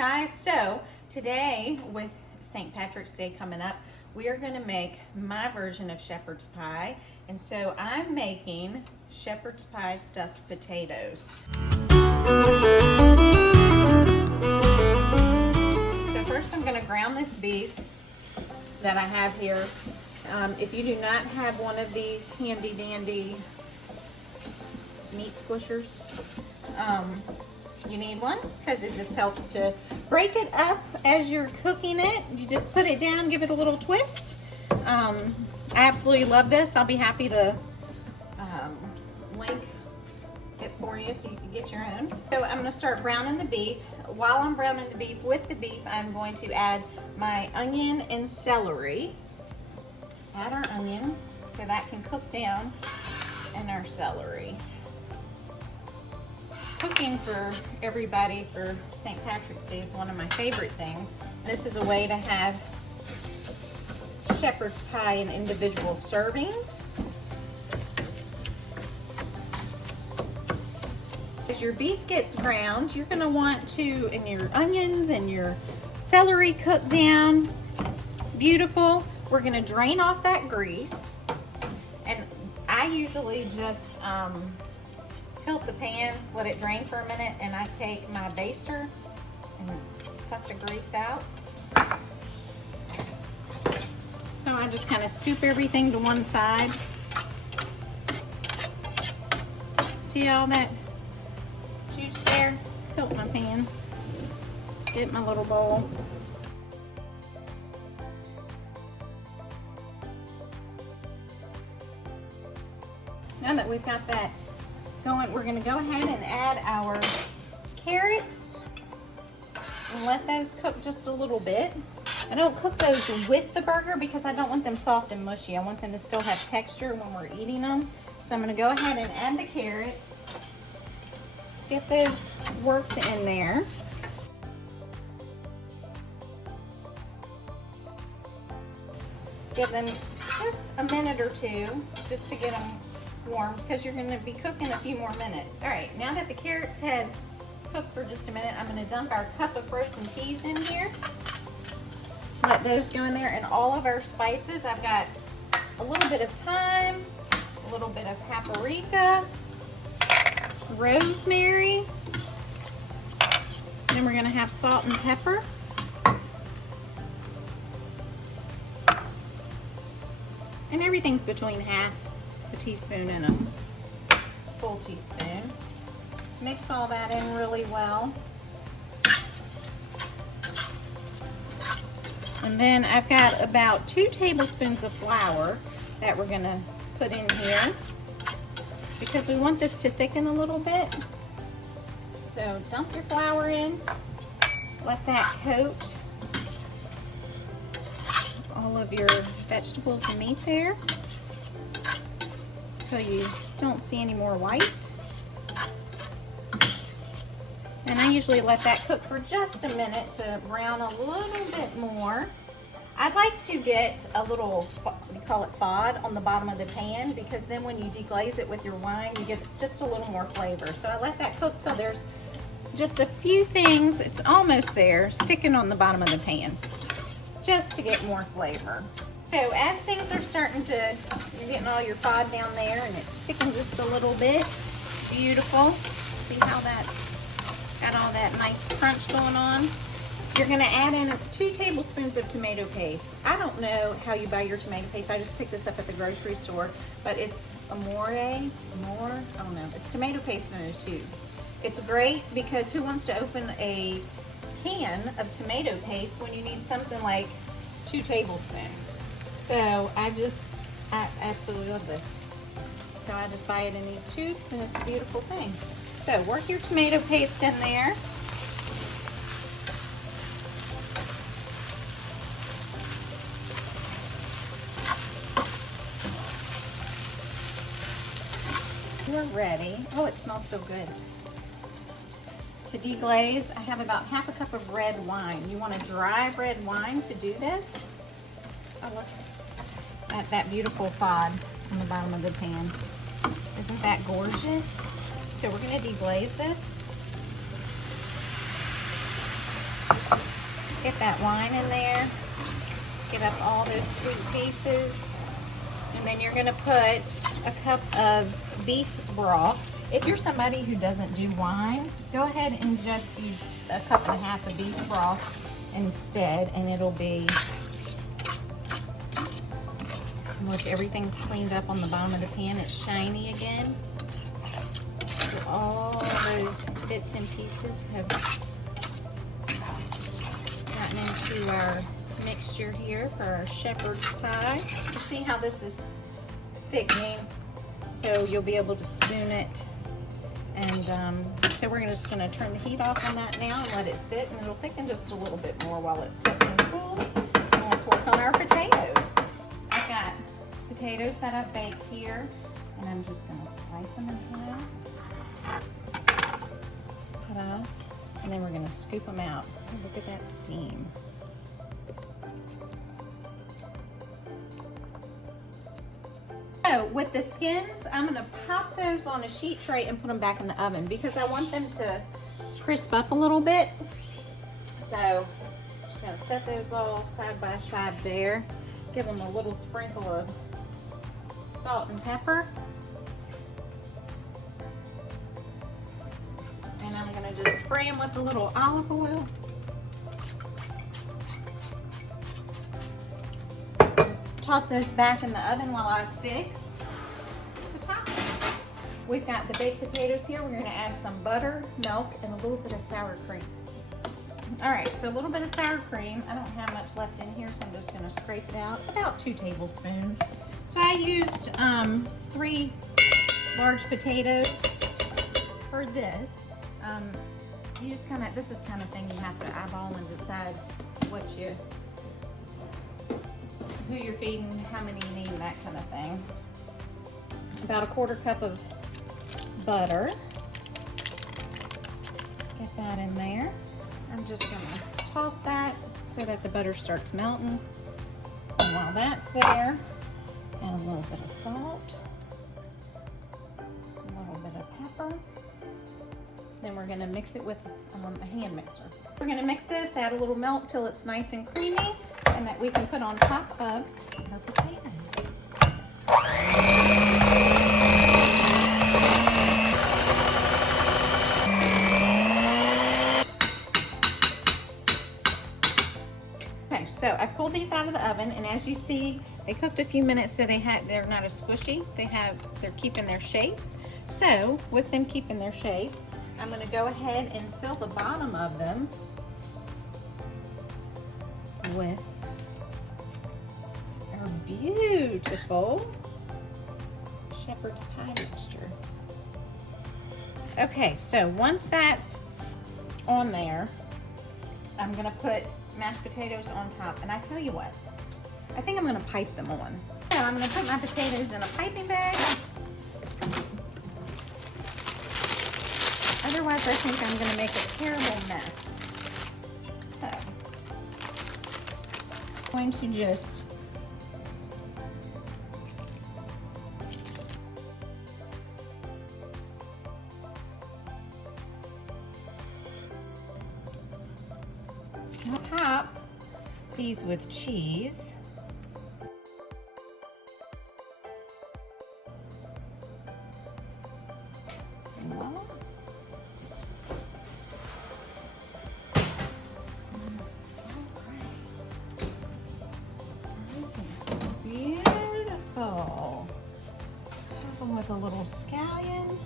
guys, so today with St. Patrick's Day coming up, we are going to make my version of shepherd's pie. And so I'm making shepherd's pie stuffed potatoes. So first I'm going to ground this beef that I have here. If you do not have one of these handy dandy meat squishers, you need one because it just helps to break it up as you're cooking it. You just put it down, give it a little twist. I absolutely love this. I'll be happy to link it for you so you can get your own. So I'm going to start browning the beef. While I'm browning the beef, with the beef, I'm going to add my onion and celery. Add our onion so that can cook down, and our celery. Cooking for everybody for St. Patrick's Day is one of my favorite things. This is a way to have shepherd's pie in individual servings. As your beef gets browned, you're going to want to, and your onions and your celery cook down beautiful. We're going to drain off that grease, and I usually just tilt the pan, let it drain for a minute, and I take my baster and suck the grease out. So I just kind of scoop everything to one side. See all that juice there? Tilt my pan, get my little bowl. Now that we've got that going, we're going to go ahead and add our carrots and let those cook just a little bit. I don't cook those with the burger because I don't want them soft and mushy. I want them to still have texture when we're eating them. So I'm going to go ahead and add the carrots. Get those worked in there. Give them just a minute or two just to get them warmed because you're going to be cooking a few more minutes. All right, now that the carrots have cooked for just a minute, I'm going to dump our cup of frozen peas in here. Let those go in there, and all of our spices. I've got a little bit of thyme, a little bit of paprika, rosemary. Then we're going to have salt and pepper. And everything's between half a teaspoon and a full teaspoon. Mix all that in really well. And then I've got about 2 tablespoons of flour that we're going to put in here because we want this to thicken a little bit. So dump your flour in, let that coat all of your vegetables and meat there so you don't see any more white. And I usually let that cook for just a minute to brown a little bit more. I'd like to get a little, we call it fod, on the bottom of the pan because then when you deglaze it with your wine, you get just a little more flavor. So I let that cook till there's just a few things, it's almost there, sticking on the bottom of the pan, just to get more flavor. So as things are starting to, you're getting all your fod down there and it's sticking just a little bit. Beautiful. See how that's got all that nice crunch going on. You're going to add in 2 tablespoons of tomato paste. I don't know how you buy your tomato paste. I just picked this up at the grocery store, but it's Amore, I don't know. It's tomato paste in a tube. It's great because who wants to open a can of tomato paste when you need something like 2 tablespoons? So I absolutely love this. So I just buy it in these tubes and it's a beautiful thing. So work your tomato paste in there. We're ready. Oh, it smells so good. To deglaze, I have about half a cup of red wine. You want a dry red wine to do this. Oh, look at that beautiful fod on the bottom of the pan. Isn't that gorgeous? So we're going to deglaze this. that wine in there. Get up all those sweet pieces. And then you're gonna put a cup of beef broth. If you're somebody who doesn't do wine, go ahead and just use a cup and a half of beef broth instead, and it'll be, once everything's cleaned up on the bottom of the pan, it's shiny again. So all those bits and pieces have gotten into our mixture here for our shepherd's pie. You see how this is thickening, so you'll be able to spoon it. And so we're just going to turn the heat off on that now and let it sit, and it'll thicken just a little bit more while it sits and cools. And let's work on our potatoes. I've got potatoes that I've baked here, and I'm just going to slice them in half. Ta-da. And then we're going to scoop them out. Look at that steam. So with the skins, I'm gonna pop those on a sheet tray and put them back in the oven because I want them to crisp up a little bit. So just gonna set those all side by side there. Give them a little sprinkle of salt and pepper. And I'm gonna just spray them with a little olive oil. Toss those back in the oven while I fix the top. We've got the baked potatoes here. We're gonna add some butter, milk, and a little bit of sour cream. All right, so a little bit of sour cream. I don't have much left in here, so I'm just gonna scrape it out, about 2 tablespoons. So I used 3 large potatoes for this. You just kinda, this is kind of thing you have to eyeball and decide who you're feeding, how many you need, that kind of thing. About a 1/4 cup of butter. Get that in there. I'm just gonna toss that so that the butter starts melting. And while that's there, add a little bit of salt, a little bit of pepper. Then we're gonna mix it with a hand mixer. We're gonna mix this, add a little milk till it's nice and creamy, and that we can put on top of our potatoes. Okay, so I pulled these out of the oven, and as you see, they cooked a few minutes, so they're not as squishy. They're keeping their shape. So with them keeping their shape, I'm gonna go ahead and fill the bottom of them with our beautiful shepherd's pie mixture. Okay, so once that's on there, I'm gonna put mashed potatoes on top. And I tell you what, I think I'm gonna pipe them on. So I'm gonna put my potatoes in a piping bag. Otherwise, I think I'm gonna make a terrible mess. So, I'm going to just top these with cheese. And voila. Beautiful. Top them with a little scallion.